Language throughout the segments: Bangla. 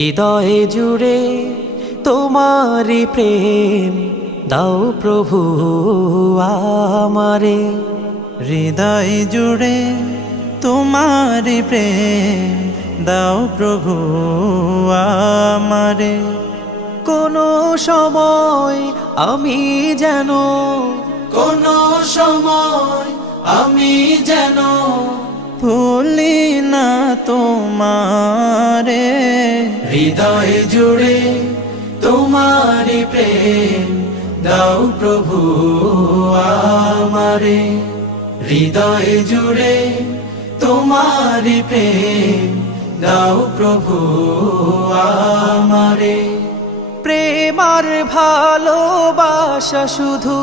হৃদয়ে জুড়ে তোমারি প্রেম দাও প্রভু আমারে। হৃদয় জুড়ে তোমারি প্রেম দাও প্রভু আমারে। কোনো সময় আমি যেন ভুলি না তোমারে। হৃদয় জুড়ে তোমারি প্রেম দাও প্রভু আমারে। হৃদয় জুড়ে তোমারি প্রেম দাও প্রভু আমারে। প্রেম আর ভালোবাসা শুধু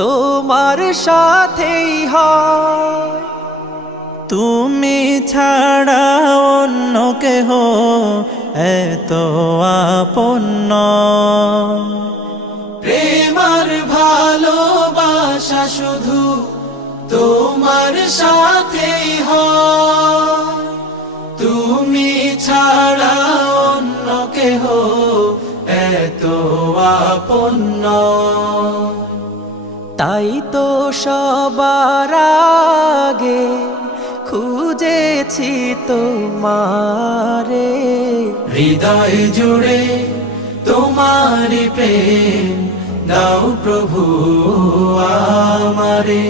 তোমার সাথেই হয়, তুমি ছাড়া অন্য কেহ এত আপন নয়। প্রেম আর ভালোবাসা শুধু তোমার সাথেই হয়, তুমি ছাড়া অন্য কেহ এত আপন নয়। তাই তো সবার আগে খুঁজেছি তোমারে। হৃদয় জুড়ে তোমারি প্রেম দাও প্রভু আমারে।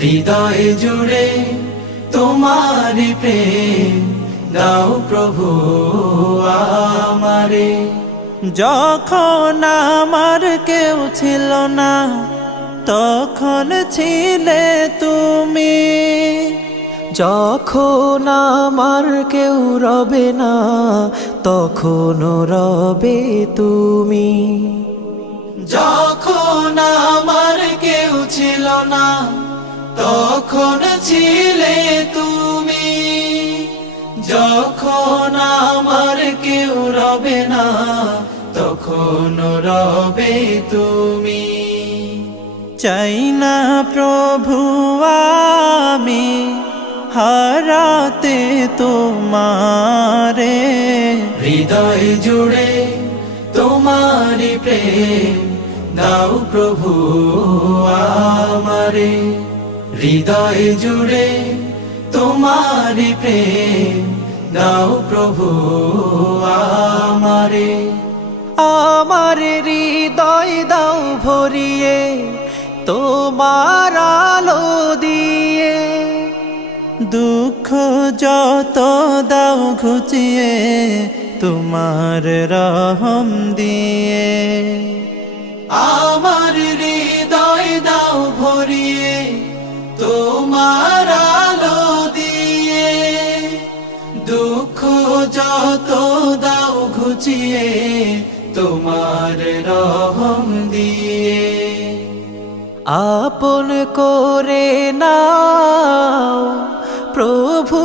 হৃদয় জুড়ে তোমারি প্রেম দাও প্রভু আমারে। যখন আমার কেউ ছিল না তখন ছিলে তুমি, যখন আমার কেউ রবে না তখন রবে তুমি। যখন আমার কেউ ছিল না তখন ছিলে তুমি, যখন আমার কেউ রবে না তখন রবে তুমি। চাই না প্রভু আমি হারাতে তোমারে। হৃদয় জুড়ে তোমারি প্রেম দাও প্রভু আমারে। হৃদয় জুড়ে তোমারি প্রেম দাও প্রভু আমারে। আমার হৃদয় দাও ভরিয়ে তোমার আলো দিয়ে, দুঃখ যত দাও ঘুচিয়ে তোমার রহম দিয়ে। আমার হৃদয় দাও ভরিয়ে তোমার আলো দিয়ে, দুঃখ যত দাও ঘুচিয়ে তোমার রহম দিয়ে। আপন করে নাও প্রভু